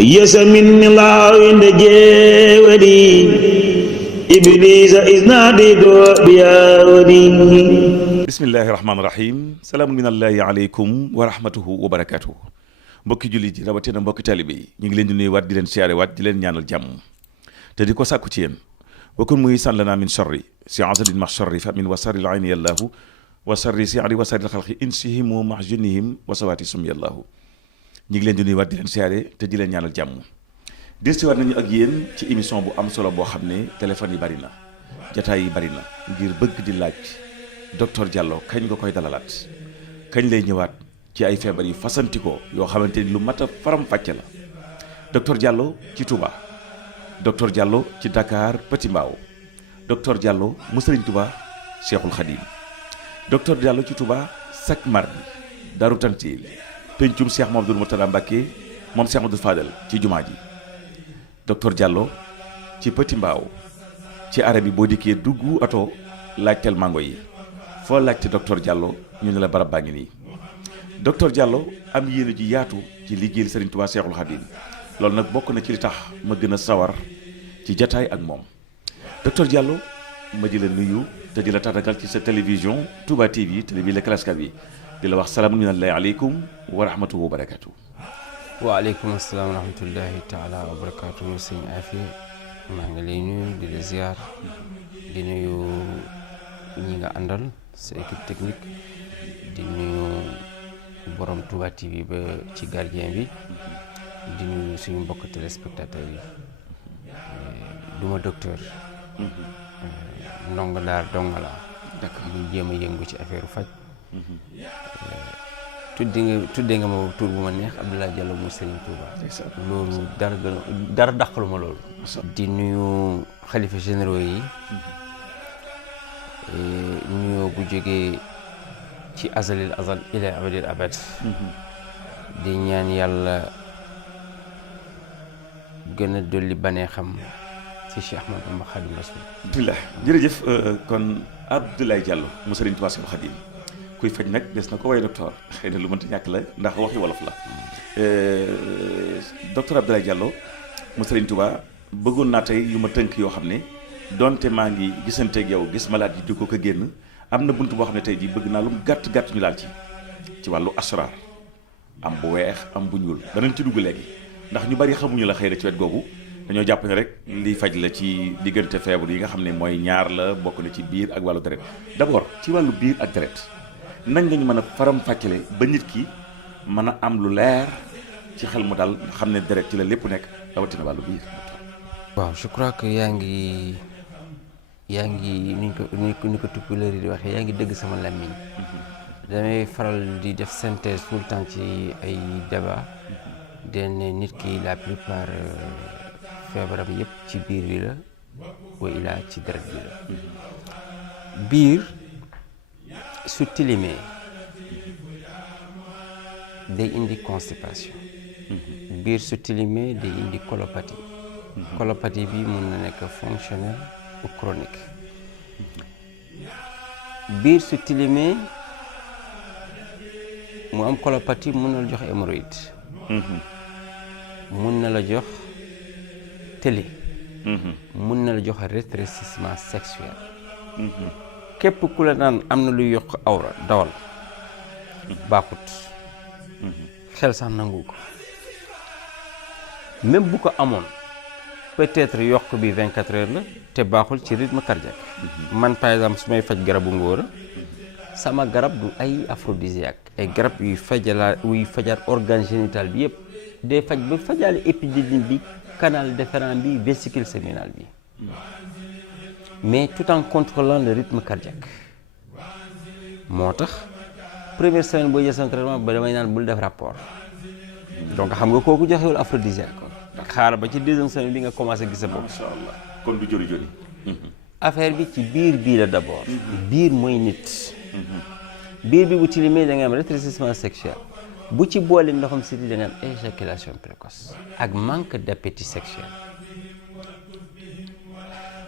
يس من الله عند جاودي إبليس إذ ناديت بياودي بسم الله الرحمن الرحيم سلام من الله عليكم ورحمته وبركاته mbokki jullit yi rawatina mbokki taalibe yi ñu ngi leen di nuyu waat di leen siyaare waat di leen ñaanal jàmm te di ko sàkku ci yéen wa kun muy san lana min sharri si asadin ma sharri fa min wa sarri al ayni yallahu wa sarri si'ri wa sarri al xalqi insihim wa mahjunihim wa sawati sum yallahu ñu ngi leen di nuyu waat di leen siyaare te di leen ñaanal jàmm dellusiwaat nañu ak yéen ci émission bu am solo boo xam ne téléphone yi bari na jataay yi bari na ngir bëgg di laaj docteur Diallo kañ nga koy dalalaat kañ lay ñëwaat ci ay feebar yu fasantikoo yoo xamante ni lu mat a faram fàcce la docteur Diallo ci Touba docteur Diallo ci Dakar Petit Mbao docteur Diallo mu Sëriñ Touba Cheikhul Khadim docteur Diallo ci Touba chaque mardi Darou Tantil pencum Cheikh Mamadou Mourtada Mbacké moom Cheikh Mamadou Fadel ci jumaa ji docteur Diallo ci Petit Mbao ci arab bi boo dikkee dugg oto laajteel mango yi foo laajte docteur Diallo ñu ne la barab baa ngi nii docteur Diallo am yéene ji yaatu ci liggéeyal Serigne Touba Cheikhul Khadim loolu nag bokk na ci li tax ma gën a sawar ci jataay ak moom docteur Diallo ma di la nuyu te di la tàggatal ci sa télévision Touba TV télé bi la classique bi di la wax salaamu minallahi aleykum wa rahmatuhu wa barakatuh. waaleykum salaam wa rahmatullahi taala wa barakatuh. sëñ Afi maa ngi lay nuyu di la ziar di nuyu ñi nga àndal sa équipe technique di nuyu borom Touba TV ba ci gardien bi di nuyu suñu mbokk téléspectateurs yi duma docteur ndongo daar donga la ñu jéem a yëngu ci affaire faj tudde nga ma tur bu ma neex Abdoulaye Diallo mu Serigne Touba loolu dara dàqalu ma loolu di nuyu xalifa généraux yi nuyoo bu jógee ci azalil azal ila abadil abad di ñaan yàlla gën a dolli banee xam ci Cheikh Ahmadou Bamba Khadim Rasoul. alhamdulilah jërëjëf kon Abdoulaye Diallo mu Serigne Touba Cheikhul Khadim kuy faj nag des na ko waaye docteur xëy na lu mënta ñàkk la ndax waxi wolof la docteur Abdoulaye Diallo mu Serigne Touba bëggoon naa tey yu ma tënk yoo xam ne donte maa ngi gisanteeg yow gis malade yi di ko génn am na bunt boo xam ne tey jii bëgg naa lu mu gàtt gàtt ñu laal ci wàllu asrar am bu weex am bu ñuul danañ ci dugg léegi ndax ñu bari xamuñu la xëy na ci wet googu dañoo jàpp ne rek liy faj la ci diggante feebar yi nga xam ne mooy ñaar la bokk na ci biir ak wàllu deret d'abord ci wàllu biir ak deret nañ lañu mën a faram fàccale ba nit ki mën a am lu leer ci xel mu dal xam ne deret ci la lépp nekk rawatina wàllu biir. waaw je crois que yaa ngi ni ko tukulóor yi di waxee yaa ngi dëgg sama làmmiñ damay faral di def synthèse tout le temps ci ay débat den nit ki la plupart feebaram yëpp ci biir bi la wa ilaa ci deret bi la biir su tilimee day indi constipation biir su tilimee day indi colopathie colopathie bi mun na nekk fonctionnel ou chronique biir su tilimee mu am colopathie mun na la jox hémorroïde mun na la jox tëli mun na la jox rétrécissement sexuel képp ku la naan am na luy yokk awra dawal baaxut xel sax nangu ko même bu ko amoon peut-être yokk bi 24 heures la te baaxul ci rythme cardiaque man par exemple su may faj garabu ngóora sama garab du ay aphrodisiaque ay garab yuy fajaat organe génital bi yëpp day faj ba fajaale épididyme bi canal déférent bi vésicule séminal bi mais tout en contrôlant le rythme cardiaque moo tax première semaine boo jël traitement ba damay naan bul def rapport donc xam nga kooku joxewul aphrodisiaque xaaral ba ci deuxième semaine bi nga commencé gis sa bopp. macha allah kon du joli joli. affaire bi ci biir bii la d'abord. biir mooy nit. biir bi bu tilimee da nga am rétrécissement sexuel bu ci boole ndoxam siti da nga am éjaculation précoce ak manque d'appétit sexuel.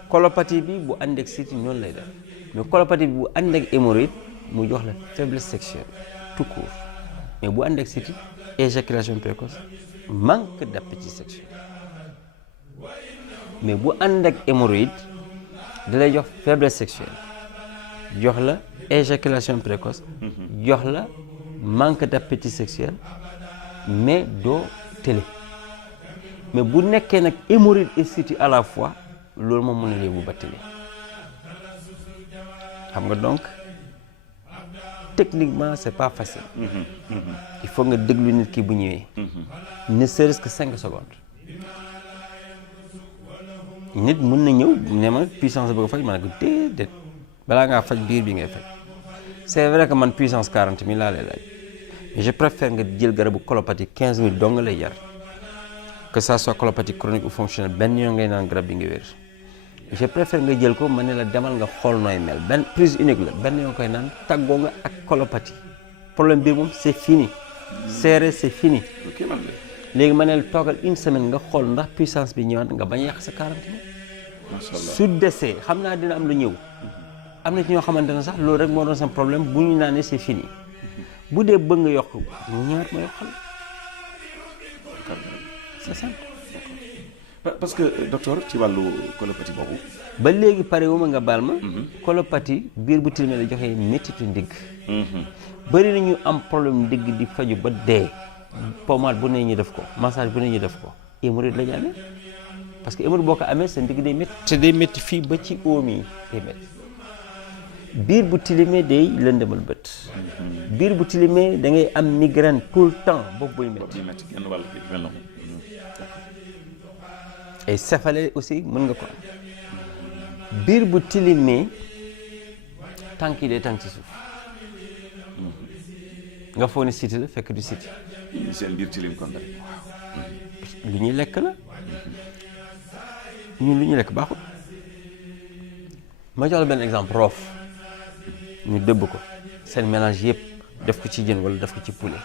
colopathie bi bu ànd ak siti noonu lay def mais colopathie bi bu ànd ak hémorroïde mu jox la faiblesse sexuelle tout court mais bu ànd ak siti éjaculation précoce manque d'appétit sexuel mais bu ànd ak hémorroïde da lay jox faiblesse sexuelle jox la éjaculation précoce jox la manque d'appétit sexuel mais doo télé mais bu nekkee nag hémorroïde et cystite à la fois loolu moom mën na la yóbbu ba télé xam nga donc techniquement c'est pas facile il faut nga déglu nit ki bu ñëwee ne serait-ce que 5 secondes nit mën na ñëw ne ma puissance bëgg a faj ma ne ko déedéet balaa ngaa faj biir bi ngay faj c'est vrai que man puissance 40 000 laa lay laaj mais je préfère nga jël garabu colopathie 15 000 dong lay jar que ça soit colopathie chronique ou fonctionnelle benn yoon ngay naan garab bi nga wér je préfère nga jël ko ma ne la demal nga xool nooy mel benn prise unique la benn yoon koy naan tàggoo nga ak colopathie problème bi moom c'est fini serré c'est fini léegi ma ne la toogal une semaine nga xool ndax puissance bi ñëwaat nga bañ a yàq sa 40 000 su desee xam naa dina am lu ñëw am na ci ñoo xamante ne sax loolu rek moo doon sam problème bu ñu naanee c'est fini bu dee bëgg nga yokk ñëwaat ma yokkal c'est simple. parce que docteur ci wàllu colopathie boobu. ba léegi pare wu ma nga baal ma. colopathie biir bu tilimee la joxe méttitu ndigg. bëri na ñu am problème ndigg di faju ba dee. pommade bu ne ñu def ko massage bu ne ñu def ko hémorroïde la ñu amee parce que hémorroïde boo ko amee sa ndigg day métti. te day métti fii ba ci oom yi day métti biir bu tilimee day lëndëmal bët. biir bu tilimee da ngay am migraine tout le temps boobu buy métti. ay céphalée aussi mën nga ko am biir bu tilimee tànk yi day tànk ci suuf nga foog ne siti la fekk du siti seen biir tilim kon lu ñuy lekk la ñun lu ñuy lekk baaxul ma jox la benn exemple roof ñu dëbb ko seen mélange yëpp def ko ci jën wala def ko ci poulet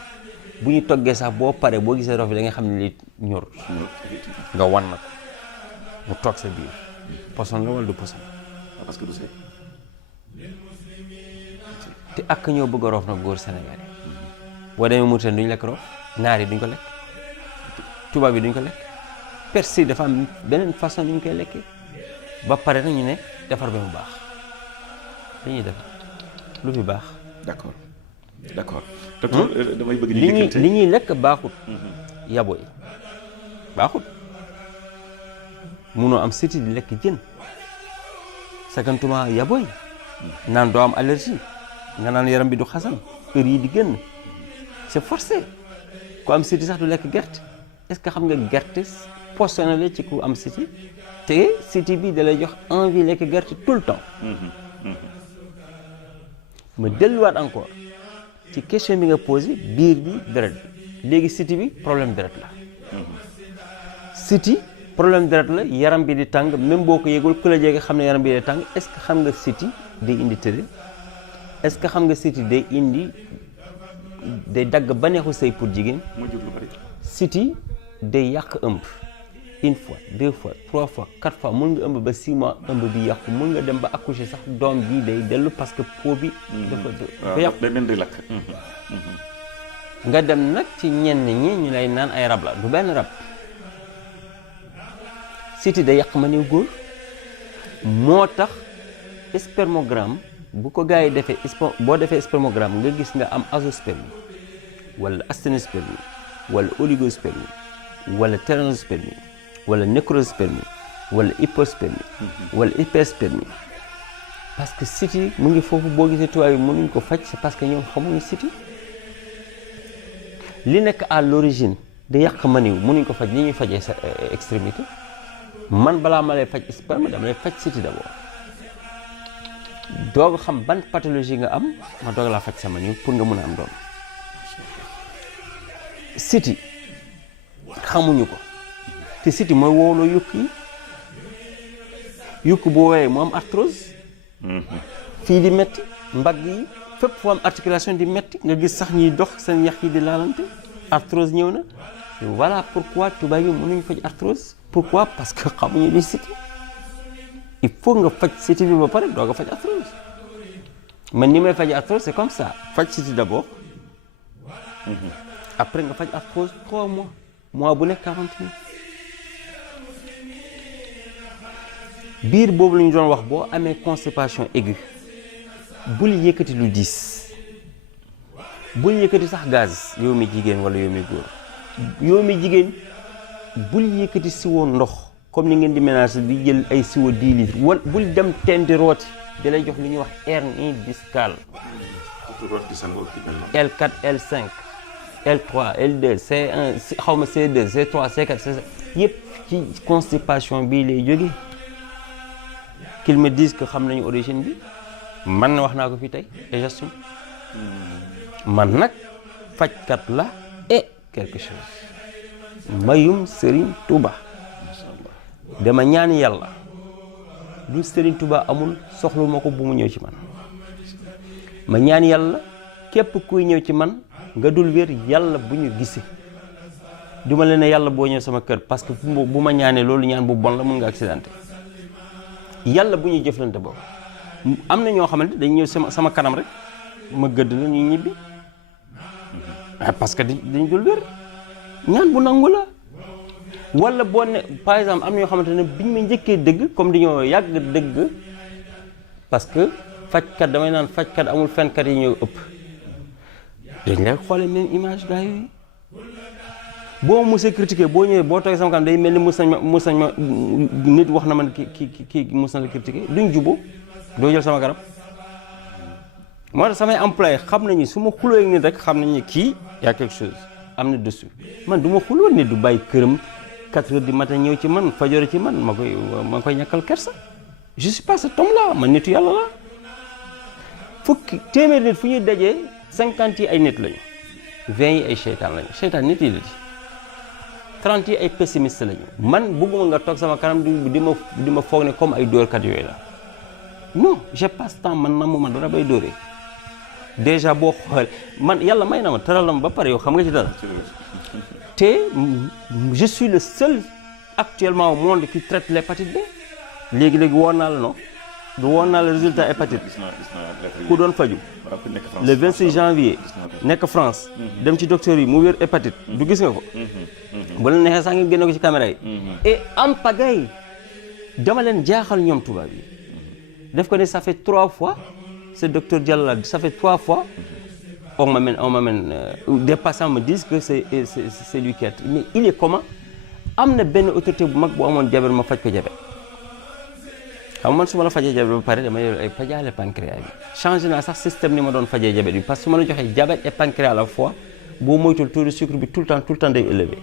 bu ñu toggee sax boo paree boo gisee roof bi da nga xam ne li ñor nga wan na ko mu toog sa biir poson la wala du poson parce que du see te ak ñoo bëgg a roof nag góor Sénégal boo demee Mauritanie duñ lekk roof naar yi duñ ko lekk tubaab yi duñ ko lekk persil dafa am beneen façon ni ñu koy lekkee ba pare nag ñu ne defar ba mu baax dañuy defar lu fi baax. d'accord docteur damay bëgg ñu diggante li ñuy lekk baaxut yabo yi baaxut munoo am siti di lekk jën sakantuma yabo yi naan doo am allergie nga naan yaram bi du xasan heure yi di génn c'est forcé ku am siti sax du lekk gerte est-ce que xam nga gerte poisson la ci ku am siti te siti bi da lay jox envie lekk gerte tout le temps ma delluwaat encore ci question bi nga posé biir bi deret bi léegi siti bi problème deret la siti problème deret la yaram bi di tàng même boo ko yëgul ku la jege xam ne yaram bi di tàng est-ce que xam nga siti day indi tële est-ce que xam nga siti day indi day dagg baneexu sëy pour jigéen siti day yàq ëmb une fois 2 fois 3 fois 4 fois mën nga ëmb ba 6 mois ëmb bi yàqu mën nga dem ba accoucher sax doom bi day dellu parce que peau bi dafa yàqu day mel di lakk nga dem nag ci ñenn ñi ñu lay naan ay rab la du benn rab siti day yàq ma néew góor moo tax spermogramme bu ko gars yi defee boo defee spermogramme nga gis nga am azoospermie wala asténospermie wala oligospermie wala téranospermie wala nécrospermie wala hypospermie wala hyperspermie parce que siti mu ngi foofu boo gisee tubaab yi mënuñ ko faj c'est parce que ñoom xamuñu siti li nekk à l'origine da yàq maniw mënuñ ko faj li ñuy fajee sa extrémité man balaa ma lay faj sperme dama lay faj siti d'abord doog xam ban pathologie nga am ma doog laa faj sa maniw pour nga mën a am doom siti xamuñu ko te siti mooy wooloo yukk bu woowee mu am arthrose fii di metti mbagg yi fépp fu am articulation di metti nga gis sax ñuy dox seen yax yi di laalante arthrose ñëw na voilà pourquoi tubaab yi mënuñu faj arthrose pourquoi parce que xamuñu li siti il faut nga faj siti bi ba pare doo nga faj arthrose man ni may faj arthrose c'est comme ça faj siti d'abord après nga faj arthrose 3 mois mois bu nekk 40 000 biir boobu la ñu doon wax boo amee constipation aiguë bul yëkkati lu diis bul yëkkati sax gaz yow mi jigéen wala yow mi góor yow mi jigéen bul yëkkati siwo ndox comme ni ngeen di ménager di jël ay siwo 10 litres wala bul dem teen di rooti di lay jox lu ñuy wax hernie discale L4 L5 L3 L2 C1 xaw ma C2 C3 C4 C5 yëpp ci constipation bii lay jógee qu'ils me disent que xam nañu origine bi man wax naa ko fii tey et j'assume man nag fajkat la et quelque chose mayum Serigne Touba dama ñaan yàlla lu Serigne Touba amul soxlu ma ko bu mu ñëw ci man ma ñaan yàlla képp kuy ñëw ci man nga dul wér yàlla bu ñu gisee duma leen ne yàlla boo ñëw sama kër parce que bu ma ñaanee loolu ñaan bu bon la mun nga accidenté yàlla bu ñuy jëflante boobu am na ñoo xamante dañ ñëw sama kanam rek ma gëdd la ñuy ñibbi parce que dañ dul wér ñaan bu nangu la wala boo ne par exemple am na ñoo xamante ne biñ ma njëkkee dëgg comme dañoo yàgg dëgg parce que fajkat damay naan fajkat amul fenkat yi ñëw ëpp dañ lay xoolee même image gars yooyu boo musee critiqué boo ñëwee boo toogee sama kanam day mel ni mus nañ ma nit wax na man ki mus na la critiqué duñ juboo doo jël sama garab moo tax samay employé xam nañu su ma xuloo ak nit rek xam nañu kii y a quelque chose am na dessus man du ma xuloo nit du bàyyi këram 4 heures du matin ñëw ci man fajore ci man ma koy ñàkkal kersa je suis pas cet homme là man nitu yàlla la fukki téeméer nit fu ñuy dajee 50 yi ay nit lañu 20 yi ay seytaan lañu seytaan nit yi la di 30 yi ay pessimiste lañu man bëgguma nga toog sama kanam di ma foog ne comme ay dóorkat yooyu la non j'ai pas ce temps man namu ma dara bay dóoree déjà boo xool man yàlla may na ma tëral la ma ba pare yow xam nga ci dara te je suis le seul actuellement au monde qui traite l'hépatite B léegi woon naa la non du woon naa la résultat hépatite ku doon faju le 26 janvier nekk France dem ci docteur yi mu wér hépatite du gis nga ko bu leen neexee sax ngeen génne ko ci caméra yi et en pagaille dama leen jaaxal ñoom tubaab yi def ko ne ça fait 3 fois ce docteur Diallo là ça fait 3 fois on m'amène des patients me disent que c'est lui qui a mais il est comment am na benn autorité bu mag bu amoon diabète ma faj ko diabète xam man su ma la fajee diabète ba pare dama yor ay fajaale pancréas bi changé naa sax système ni ma doon fajee diabète bi parce que su ma la joxee diabète et pancréas à la fois boo moytul taux de sucre bi tout le temps day élevé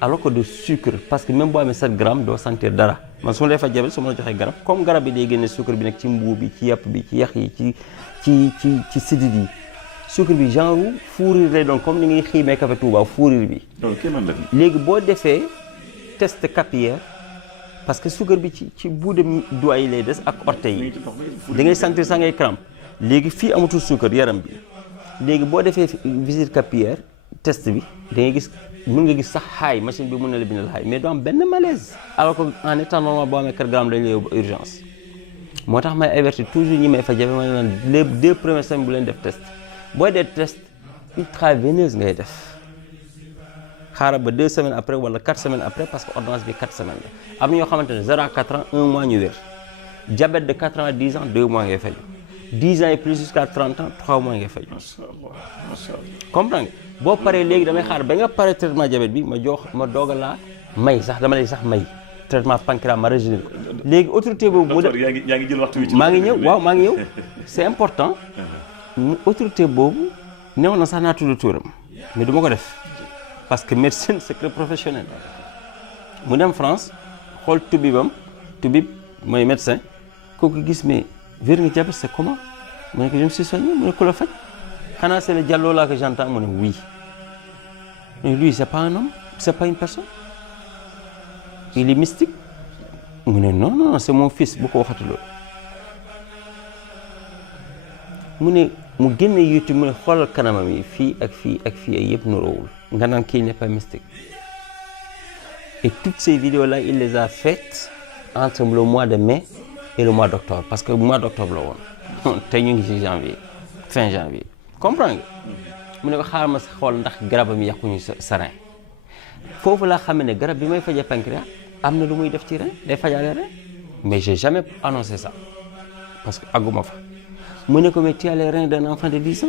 alors que de sucre parce que même boo amee 7 grammes doo sentir dara man su ma lay faj diabète su ma la joxee garab comme garab bi day génne sucre bi nag ci mbuu bi ci yàpp bi ci yax yi ci sidit yi sucre bi genre fourrure lay doon comme ni ngay xiimee café Touba fourrure bi léegi boo defee test capillaire parce que sucre bi ci bout de doigt yi lay des ak orteils yi da ngay sentir sax ngay crampe léegi fii amatul sucre yaram bi léegi boo defee visite capillaire test bi da ngay gis mën nga gis sax xaay machine bi mën na la bindal xaay mais doo am benn malaise alors que en étant normal boo amee 4 grammes dañ lay yóbbu urgence moo tax may avertir toujours ñi may fa jafe ma ne naan les 2 premières semaines bu leen def test booy dee test ultraveineuse ngay def xaaral ba 2 semaines après wala 4 semaines après parce que ordonnance bi 4 semaines la am na ñoo xamante ne 0 à 4 ans 1 mois ñu wér diabète de 4 ans à 10 ans 2 mois ngay faju 10 ans et plus jusqu'à 30 ans 3 mois ngay faju comprends nga boo paree léegi damay xaar ba nga pare traitement diabète bi ma doog a laa may sax dama lay sax may traitement pancréas ma régénérer ko léegi autorité boobu mu def yaa ngi jël waxtu wi ci maa ngi ñëw c'est important mu autorité boobu néew na sax naa tudd turam mais du ma ko def parce que médecine secret professionnel mu dem France xool tubib mooy médecin kooku gis mais wér nga diabète c'est comment mu ne ko je me suis soigné mu ne ku la faj xanaa c'est le Diallo là que j'entends mu ne oui mais lui c'est pas un homme c'est pas une personne il est mystique mu ne non c'est mon fils bu ko waxati loolu mu ne mu génne YouTube mu ne xoolal kanamam yi fii ak fii ay yëpp nuroowul nga naan kii n'est pas mystique et toutes ces vidéos là il les a faites entre le mois de mai et le mois d'octobre parce que mois d'octobre la woon tey ñu ngi ci fin janvier comprends nga mu ne ko xaaral ma xool ndax garabam yàquñu sa rein foofu laa xam ne garab bi may faje pancréas am na lu muy def ci rein day fajaale rein mais j'ai jamais annoncé ça parce que àgguma fa mu ne ko mais tu as les reins d'un enfant de 10 ans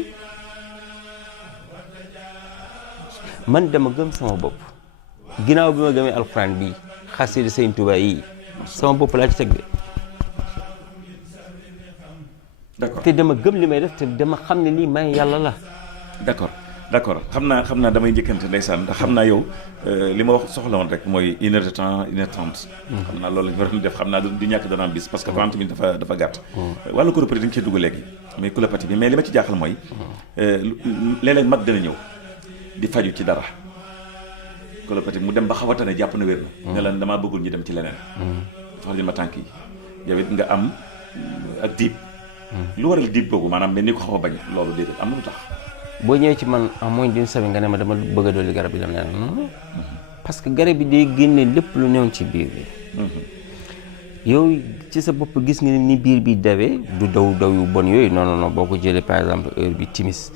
man dama gëm sama bopp ginnaaw bi ma gëmee alxuraan bii xasida Sëñ Tuubaa yi sama bopp laa ci teg de d'accord te dama gëm li may def te dama xam ne lii may yàlla la d'accord xam naa damay njëkkante ndeysaan ndax xam naa yow li ma wax soxla woon rek mooy 1 heure de temps 1 heure 30 xam naa loolu la ñu waroon def xam naa du ñàkk dana am bis parce que 30 minutes dafa gàtt wàllu colopathie dañu cee dugg léegi mais colopathie bi mais li ma ci jaaxal mooy léeg-léeg mag dana ñëw di faju ci dara colopathie mu dem ba xaw a tane jàpp na wér na ne la damaa bëggul ñu dem ci leneen dafa li ma tànk yi yow it nga am ak diib lu waral diib boobu maanaam mel ni ko xaw a bañ loolu déedéet am na lu tax boo ñëwee ci man en moins d'une semaine nga ne ma dama bëgg a dolli garab yi dama ne non parce que garab yi day génne lépp lu newoon ci biir bi yow ci sa bopp gis nga ni biir bi dawee du daw yu bon yooyu non boo ko jëlee par exemple heure bi timis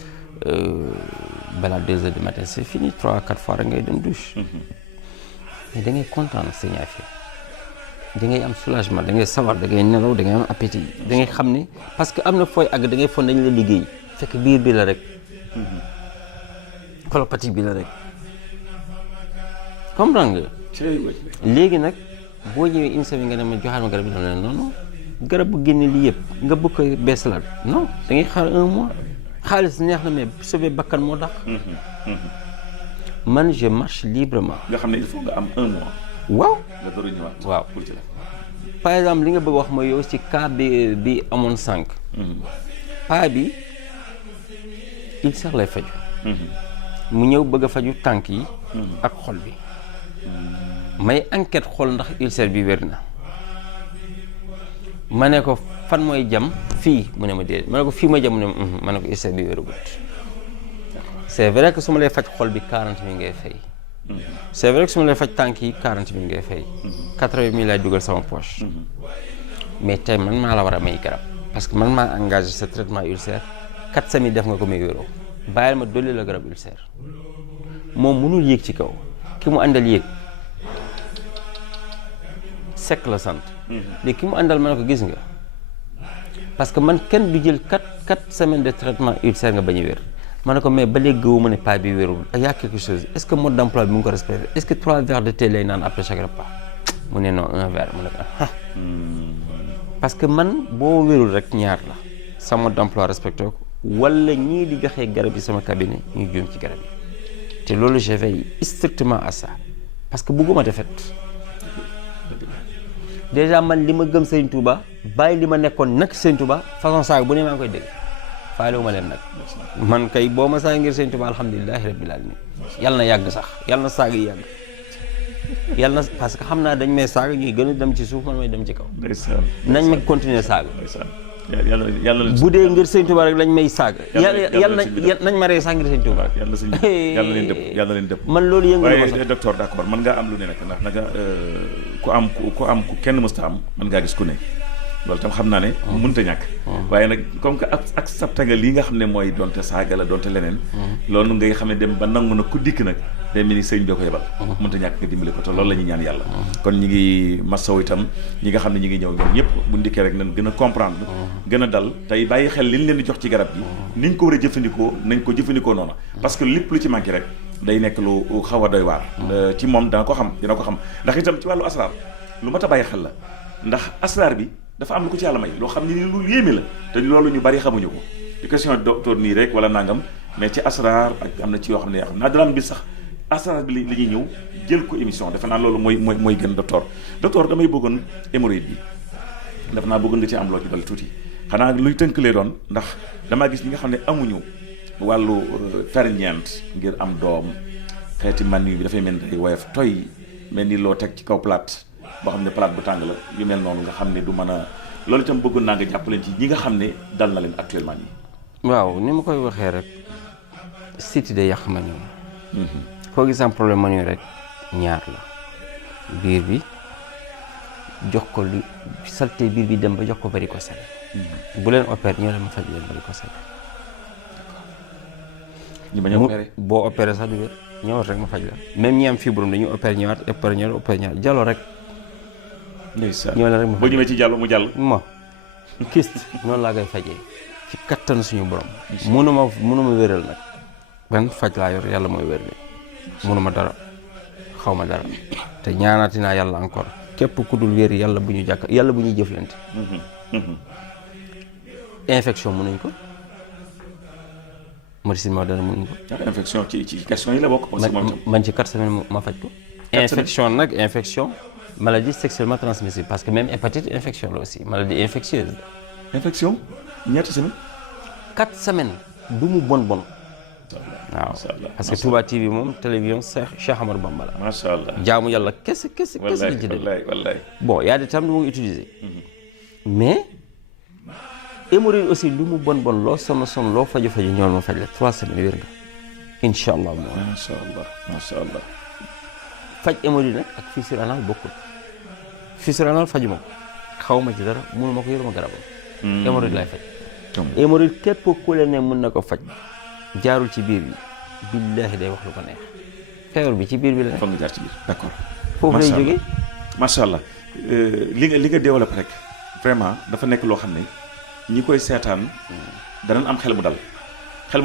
balaa 2 heures du matin c'est fini 3-4 fois rek ngay dem douche mais da ngay kontaan sa ñaafi da ngay am soulagement da ngay sawar da ngay nelaw da ngay am appétit da ngay xam ne parce que am na fooy àgg da ngay fon dañu la liggéey fekk biir bi la rek colopathie bi la rek comprendre nga léegi nag boo ñëwee une semaine nga ne ma joxaat ma garab yi dama ne non garab bu génne lii yëpp nga bëgg ko beesalaat non da ngay xaar 1 mois xaalis neex na mais sauver bakkan moo tax man je marche librement nga xam ne il faut nga am 1 mois waaw nga door a ñëwaat waaw pour ci la par exemple li nga bëgg wax mooy yow ci cas bi amoon 5 paa bi ulcère lay faju mu ñëw bëgg a faju tànk yi ak xol bi may enquête xool ndax ulcère bi wér na ma ne ko fan mooy jam fii mu ne ma déedéet ma ne ko fii mooy jam mu ne ma ne ko ulcère bi wéragut c'est vrai que su ma lay faj xol bi 40 000 ngay fay c'est vrai que su ma lay faj tànk yi 40 000 ngay fay 80 000 lay dugal sama poche mais tey man maa la war a may garab parce que man maa engagé sa traitement ulcère 4 semaines def nga ko may wéroo bàyyil ma dolli la garab ulcère moom mënul yéeg ci kaw ki mu àndal yéeg sekk la sant léegi ki mu àndal ma ne ko gis nga parce que man kenn du jël 4 semaines de traitement ulcère nga bañ a wér ma ne ko mais ba léegi gëwuma ne pas bi wérul y a quelque chose est-ce que mode d'emploi bi mu ngi ko respecté est-ce que 3 verres de thé lay naan après chaque repas mu ne non 1 verre mu ne ko parce que man boo wérul rek ñaar la sa mode d'emploi respecté ko wala ñii di joxe garab yi sama cabinet ñu juum ci garab yi te loolu je veille strictement à ça parce que bëgguma defet déjà man li ma gëm Sëñ Touba bàyyi li ma nekkoon nag Sëñ Touba façon saaga bu ne maa ngi koy dégg faalewu ma leen nag man kay boo ma saaga ngir Sëñ Touba alhamdulilahi rabbil alamin yàlla na yàgg sax yàlla na saaga yi yàgg yàlla na parce que xam naa dañ may saaga ñuy gën a dem ci suuf man may dem ci kaw nañ ma continuer saaga yàlla bu dee ngir Sëñ Touba rek lañ may saaga yàlla nañ ma rey sax ngir Sëñ Touba yàlla leen dëpp man loolu yëngu na ma sax waaye docteur d'accord mën ngaa am lu ne nag ndax nanga ku am ku kenn mësta am mën ngaa gis ku ne loolu tam xam naa ne mënta ñàkk waaye nag comme que accepté nga lii nga xam ne mooy donte saaga la donte leneen loolu ngay xam ne dem ba nangu na ku dikk nag day mel ni sëñ bi ko yebal mënta ñàkk nga dimbali ko te loolu la ñuy ñaan yàlla kon ñi ngi massaw itam ñi nga xam ne ñi ngi ñëw ñoom ñëpp bu ndikkee rek nañ gën a comprendre gën a dal tey bàyyi xel liñ leen di jox ci garab gi niñ ko war a jëfandikoo nañ ko jëfandikoo noonu parce que lépp lu ci manqué rek day nekk lu xaw a doy waar ci moom dina ko xam ndax itam ci wàllu asraar lu mat a bàyyi xel la ndax asraar bi dafa am lu ko ci yàlla may loo xam ne ni lu yéeme la te loolu ñu bari xamuñu ko di question docteur nii rek wala nangam mais ci asraar ak am na ci yoo xam ne xam naa dara bi sax asraar bi la ñuy ñëw jël ko émission defe naa loolu mooy gën docteur damay bëggoon hémorroïde bi defe naa bëggoon nga ci am loo ci dal tuuti xanaa luy tënk lay doon ndax damaa gis ñi nga xam ne amuñu wàllu ferñeent ngir am doom xeeti man bi dafay mel ni day woyof toy mel ni loo teg ci kaw plate boo xam ne plate bu tàng la yu mel noonu nga xam ne du mën a loolu itam bëggoon naa nga jàppaleen ci ñi nga xam ne dal na leen actuellement nii. waaw ni ma koy waxee rek siti de yàq ma ñëw foo gis am problème ma ñëw rek ñaar la biir bi jox ko lu salté biir bi dem ba jox ko varicocèle bu leen opéré ñoo dem faj leen varicocèle ñu bañ a opéré boo opéré sax du wér ñëwal rek ma faj la même ñi am fibrome dañu opéré ñëwaat opéré ñëwaat Diallo rek. ndeysaan ñëw la rek ma boo ñëwee ci Diallo mu jàll. kyste noonu laa koy fajee ci kattan suñu borom. mënuma wéral nag ban faj laa yor yàlla mooy wér bi mënuma dara xaw ma dara te ñaanaati naa yàlla encore képp ku dul wér yàlla bu ñu jàkk yàlla bu ñuy jëflante. infection mënuñ ko médecine moderne mënuñ ko. infection ci question yi la bokk. man ci 4 semaines ma faj ko. infection maladie sexuellement transmissible parce que même hépatite infection la aussi maladie infectieuse. infection ñaata semaines. 4 semaines du mu bon. waaw parce que Touba TV moom télévision Cheikh Amadou Bamba la. macha allah jaamu yàlla kese lañ ci dem. wallaay bon y a des termes du ma utiliser. mais hémorroïde aussi lu mu bon loo sonn loo faju ñëwal ma faj la 3 semaines wér nga incha allah. macha allah. faj hémorroïde nag ak fissure anal bokkul fissure anal faju ma xaw ma ci dara mënu ma ko yoruma garabam. hémorroïde laay faj. hémorroïde képp ku leen ne mën na ko faj jaarul ci biir bi billaahi day wax lu ko neex feebar bi ci biir bi la. foog nga jaar ci biir d'accord. foofu lay jógee. macha allah li nga développé rek vraiment dafa nekk loo xam ne ñi koy seetaan danañ am xel mu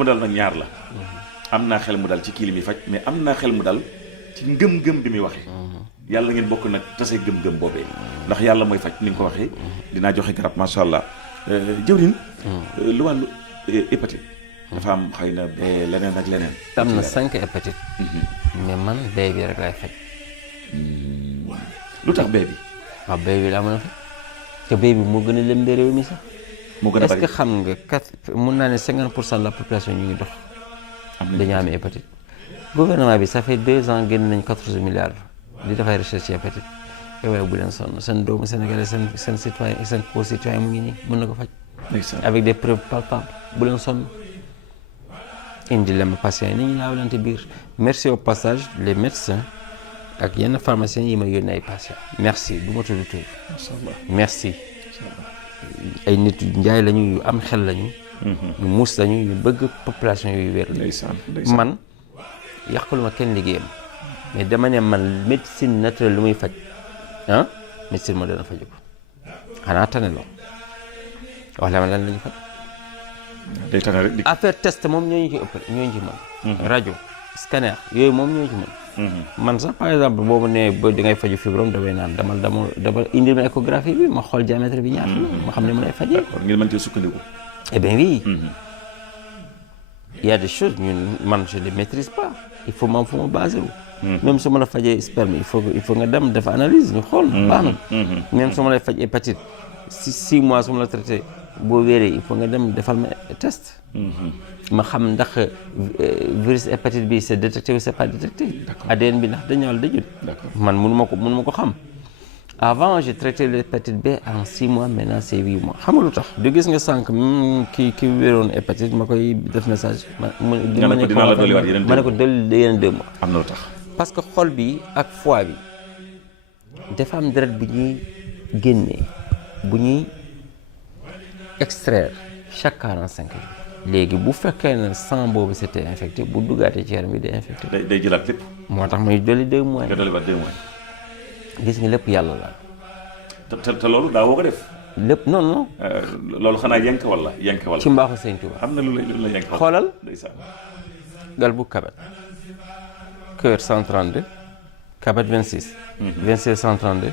dal nag ñaar la. am naa xel mu dal ci kii li muy faj mais am naa xel mu dal ci ngëm-ngëm bi muy waxee. yàlla ngeen bokk nag tase gëm-gëm boobee. ndax yàlla mooy faj ni nga ko waxee. dinaa joxe garab macha allah jëwriñ lu wàllu hépatite. dafa am xëy na leneen ak leneen. am na 5 hépatite. mais man bee bi rek laay faj. lu tax bee bi. waaw bee bi laa mën a faj te bee bi moo gën a lëmbee réew mi sax. moo gën a bari est-ce que xam nga mun naa ne 50% de la population ñu ngi dox. dañu amee hépatite. gouvernement bi ça fait 2 ans génn nañ 14 milliards di dafay recherche ci hépatite. waaye bu leen sonn seen doomu sénégalais seen citoyen seen co-citoyen mu ngi nii mën na ko faj. avec des preuves palpables bu leen sonn. indi leen patient yi ni ñu laawalante biir merci au passage les médecins ak yenn pharmaciens yi ma yónnee ay patients merci du ma tudd tur. merci ay nit yu njaay lañu yu am xel lañu. yu muus lañu yu bëgg population yu wér lañu. man yàqaluma kenn liggéeyam mais dama ne man médecine naturelle lu muy faj médecine moo dana faju ko xanaa tane loo wax la ma lan lañu faj. day tane rek affaire test moom ñooñu ci ëpp ñooñu ci mën. rajo scanner yooyu moom ñooñu ci mën. man sax par exemple boobu ne ba di ngay faju fibrome damay naan dama indil ma échographie bi ma xool diamètre bi ñaata la ma xam ne mu lay fajee. d'accord ngir mën cee sukkandiku. eh bien oui. il y a des choses man je les maîtrise pas il faut ma basé wu. même su ma la fajee sperme il faut nga dem def analyse ñu xool. baax na même su ma lay faj hépatite 6 mois su ma la traité. boo wéree il faut nga dem defal ma test. ma xam ndax virus hépatite bi c'est détecté ou c'est pas détecté. ADN bi ndax dañu wala dajul. man mënu ma ko xam. avant j'ai traité l'hépatite B en 6 mois maintenant c'est 8 mois xam nga lu tax du gis nga sànq ki wéroon hépatite ma koy def message. ma ne ko dolli yeneen 2 mois. am na lu tax. parce que xol bi ak foie bi dafa am deret bu ñuy génnee bu ñuy extraire chaque 45 jours. léegi bu fekkee ne sang boobu c'était infecté bu duggaatee ci yaram bi day infecté. day jëlaat lépp. moo tax muy dolli 2 mois. nga dolli ba 2 mois. gis nga lépp yàlla la. te loolu daa woo ko def. lépp non. loolu xanaa yenk wala. ci mbaaxu Sëñ Tuubaa. am na lu la yenk. xoolal ndeysaan. gal bu kabet. cœur 132. kabet 26. 26 132.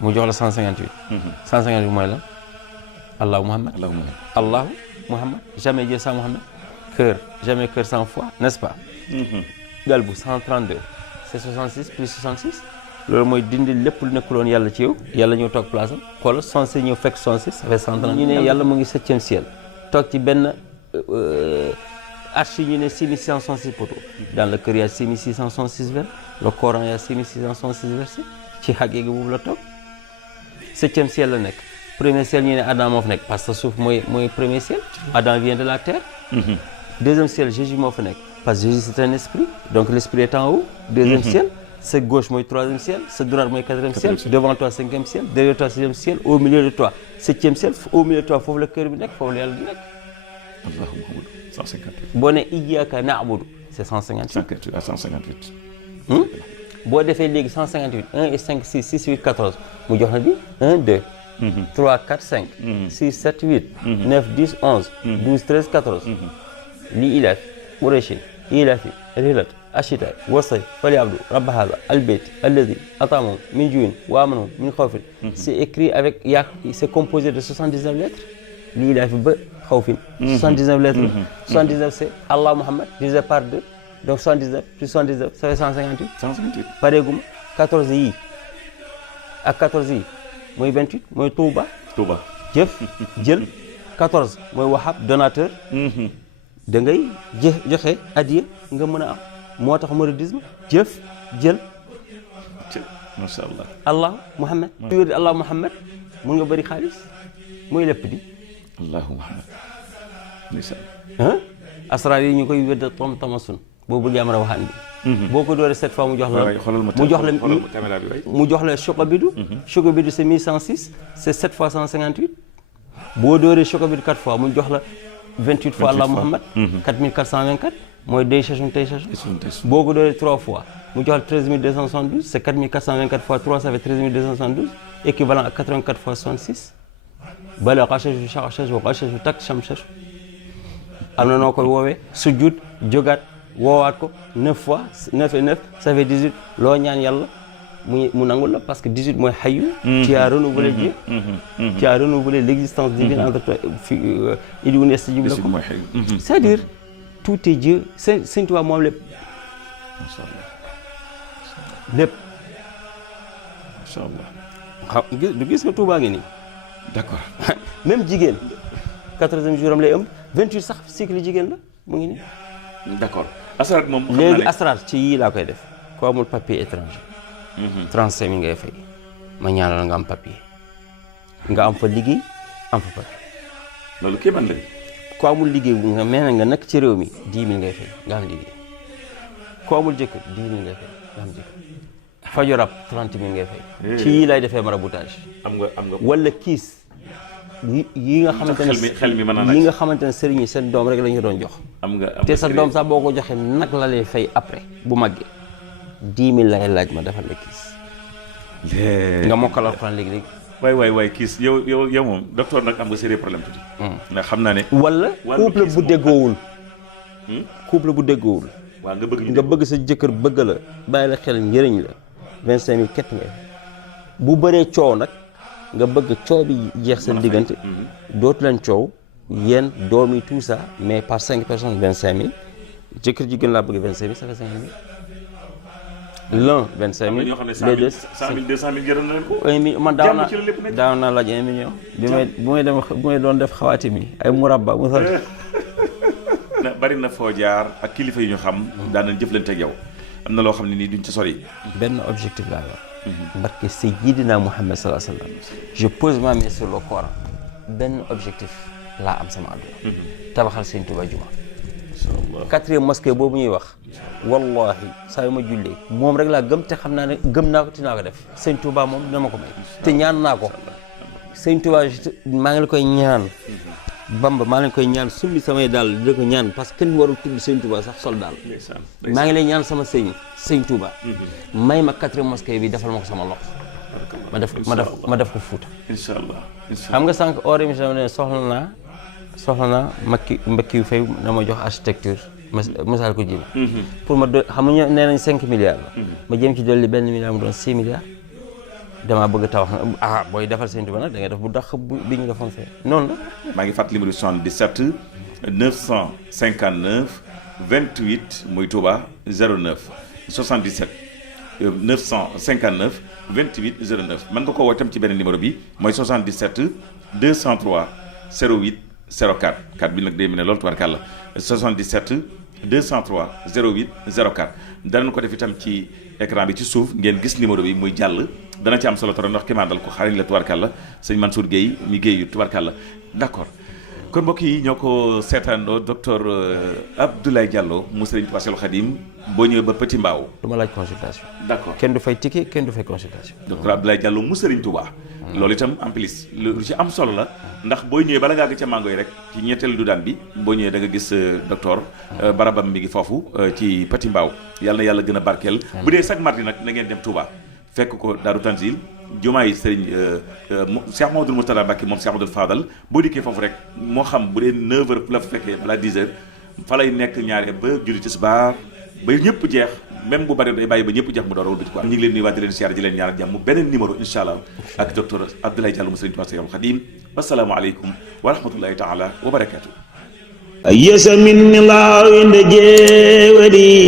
mu jox la 158. 158 mooy la. Allahu Muhammad. Allahu Muhammad. Jamais Dieu sans Muhammad. Cœur. Jamais cœur sans foi. N'est-ce pas? gal bu 132. c'est 66 plus 66. loolu mooy dindi lépp lu nekkuloon yàlla ci yow. yàlla ñëw toog place am. xoolal 66 ñëw fekk 66 ça fait 130. ñu ne yàlla mu ngi 7e ciel. toog ci benn arche ñu ne 6666 poteaux. dans le cœur il y a 6666 vers. le Coran il y a 6666 versets. ci xàgg gi boobu la toog. 7e ciel la nekk. premier ciel ñu ne Adam moo fa nekk parce que suuf mooy premier ciel. Adam vient de la terre. 2e ciel Jésus moo fa nekk. parce que Jésus c'est un esprit. donc l'esprit est en haut. 2e ciel. sa gauche mooy 3e ciel. sa droite mooy 4e ciel. devant toi 5e ciel. derrière toi 6e ciel. au milieu de toi 7e ciel. au milieu de toi foofu la cœur bi nekk foofu la yàlla di nekk. Allahu Muhammad 150. boo ne iyyaka na'budu c'est 158. 158 à 158. boo defee léegi 158 1 et 5 6 6 8 14 mu jox na di 1 2. 3 4 5. 6 7 8. 9 10 11. 12 13 14. lii ilaaf Qurayshin ilaafi rilat ashita wasay falyabdu rabba hada albayt alladi at'amahum min ju'in wa amanahum min khawfin. C'est écrit avec c'est composé de 79 lettres. lii ilaafi ba xawfin. 79 lettres la. 79 c'est Allah Muhammad divisé par 2. donc 79 plus 79 ça fait 158. 158. pareeguma 14 yii ak 14 yii mooy 28 mooy Touba. Touba. jël 14 mooy Wahab donateur. da ngay joxe adiya nga mën a am moo tax mouridisme jël. macha allah. Allah Muhammad. wér Allah Muhammad mun nga bëri xaalis mooy lépp di. Allahu Muhammad. asraar yi ñu koy wér tom tamasun boobu jaamara waxaan bi. boo ko dooree 7 fois mu jox la. mu jox la chocobidu. chocobidu c'est 1106 c'est 7 fois 158. boo dooree chocobidu 4 fois mu jox la 28 fois Allah Muhammad. 4424 mooy day session tey session. boo ko dooree 3 fois mu jox la 13272 c'est 4424 fois 3 ça fait 13272 équivalent à 84 fois 66. bala xachaju xachaju xachaju tak chamchaj am na noo koy woowee sujud jógaat woowaat ko 9 fois 9 et 9 ça fait 18 loo ñaan yàlla mu nangul la parce que 18 mooy xayu. tu as renouvelé Dieu. tu as renouvelé l'existence divine entre toi idiwun estajib lakum. c'est-à-dire tout est Dieu Sëñ Tuubaa moom lépp. macha allah. lépp. macha allah. xam du gis nga Tuubaa ngi nii. d'accord. même jigéen 14e jour am lay ëmb 28 sax cycle jigéen la mu ngi nii. d'accord asrar moom. xam naa ne léegi asrar ci yii laa koy def ko amul papier étranger. 35 000 ngay fay ma ñaanal nga am papier nga am fa liggéey am fa papier. loolu kii man la. ko amul liggéey bu nga mel ne nga nekk ci réew mi 10 000 ngay fay nga am liggéey ko amul jëkkër 10 000 ngay fay nga am jëkkër faju rab 30 000 ngay fay. ci yii lay defee maraboutage. am nga wala kiis. yi nga xamante ne xel mi mën na yi nga xamante ne sëriñ yi seen doom rek la ñu doon jox. te sa doom sax boo ko joxee nag la lay fay après bu màggee 10 000 lay laaj ma defal la kiis. nga mokkal alxuraan léegi. waay kiis yow moom docteur nag am nga sérieux problème tuuti. ndax xam naa ne. wala couple bu déggoowul. couple bu déggoowul. waaw nga bëgg sa jëkkër bëgg la bàyyi la xel njëriñ la 25 000 képp ngay bu bëree coow nag. nga bëgg coow bi jeex seen diggante dootu leen coow yéen doom yi tout ça mais par 5 personnes 25 000 jëkkër ji gën laa bëgg 25 000 ça fait 5 000 l'un 25 000 les deux 100 000 200 000 gërëm na leen ko. 1 million man daaw naa laaj 1 million. bu may doon def xawaati mi ay murabba mu sax. bari na foo jaar ak kilifa yu ñu xam. daan nañ jëflante ak yow am na loo xam ne nii duñ ci sori. benn objectif laa yor. barke Seydina Muhammad sallallahu alayhi wa sallam je pose ma main sur le Coran benn objectif laa am sama àdduna. tabaxal Sëñ Tuubaa juma. 4e mosquée boobu ñuy wax wallahi saa yu ma jullee moom rek laa gëm te xam naa ne gëm naa ko te naa ko def Sëñ Tuubaa moom dina ma ko may te ñaan naa ko Sëñ Tuubaa maa ngi la koy ñaan Bamba maa ngi koy ñaan summi samay daal di ko ñaan parce que kenn warul tudd Sëñ Tuubaa sax sol daal maa ngi lay ñaan sama Sëñ Tuubaa may ma 4e mosquée bi defal ma ko sama loxo ma def ko Fuuta inshallah xam nga sànq hors émission ne soxla naa mbakki yu fay na ma jox architecture masal ko jiba pour ma xam nga nee nañ 5 milliards la ma jëm ci dolli benn milliard mu doon 6 milliards damaa bëgg tawax na booy defal Sëñ Tuubaa nag da ngay def bu dàq bi ñu defoon fee noonu la maa ngi fàttali numéro 77 959 28 muy Touba 09 77 959 28 09 mën nga ko woo itam ci beneen numéro bi mooy 77 203 08 04 4 bi nag day mel ne loolu tubaarkàlla 77 203 08 04 danañ ko def itam ci écran bi ci suuf ngeen gis numéro bi muy jàll dana ci am solo trop ndax ki maa dal ko xariñ la tubaarkàlla sëñ Mansour Guèye mi Guèye yu tubaarkàlla d'accord kon mbokk yi ñoo ko seetaandoo docteur Abdoulaye Diallo mu Serigne Touba Cheikhoul Khadim boo ñëwee ba Petit Mbao. du ma laaj consultation. d'accord kenn du fay ticket kenn du fay consultation. docteur Abdoulaye Diallo mu Serigne Touba. loolu itam en plus lu ci am solo la ndax boo ñëwee bala ngaa gis ca mango yi rek ci ñetteelu du daan bi boo ñëwee da nga gis docteur barabam mi ngi foofu ci Petit Mbao yàlla na yàlla gën a barkeel. bu dee chaque mardi nag na ngeen dem Touba fekk ko Daaru Tanzil jumaay Serigne Cheikh Mamadou Mourtada Mbacké moom Cheikh Mamadou Fadal boo dikkee foofu rek moo xam bu dee 9h la fa fekkee balaa 10h fa lay nekk ñaari ba julli tisbaar ba ñëpp jeex même bu bari day bàyyi ba ñëpp jeex mu door a wëlbati quoi. ñu ngi leen nuyuwaat di leen siyaare di leen ñaanal jàmm beneen numéro incha allah ak docteur Abdoulaye Diallo mu Serigne Touba Cheikhoul Khadim wasalaamualeykum wa rahmatullahi taala wa barakaatu. أيس من الله عند جاودي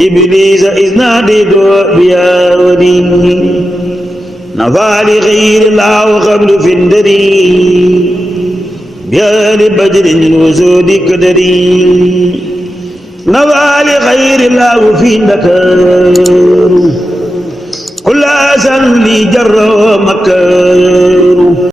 إبليس إذ ناديت بيا ودي نفع لغير الله قبل في الدري بيا لبدر الوزود كدري نفع لغير الله في الذكر كل أسن لي جر مكر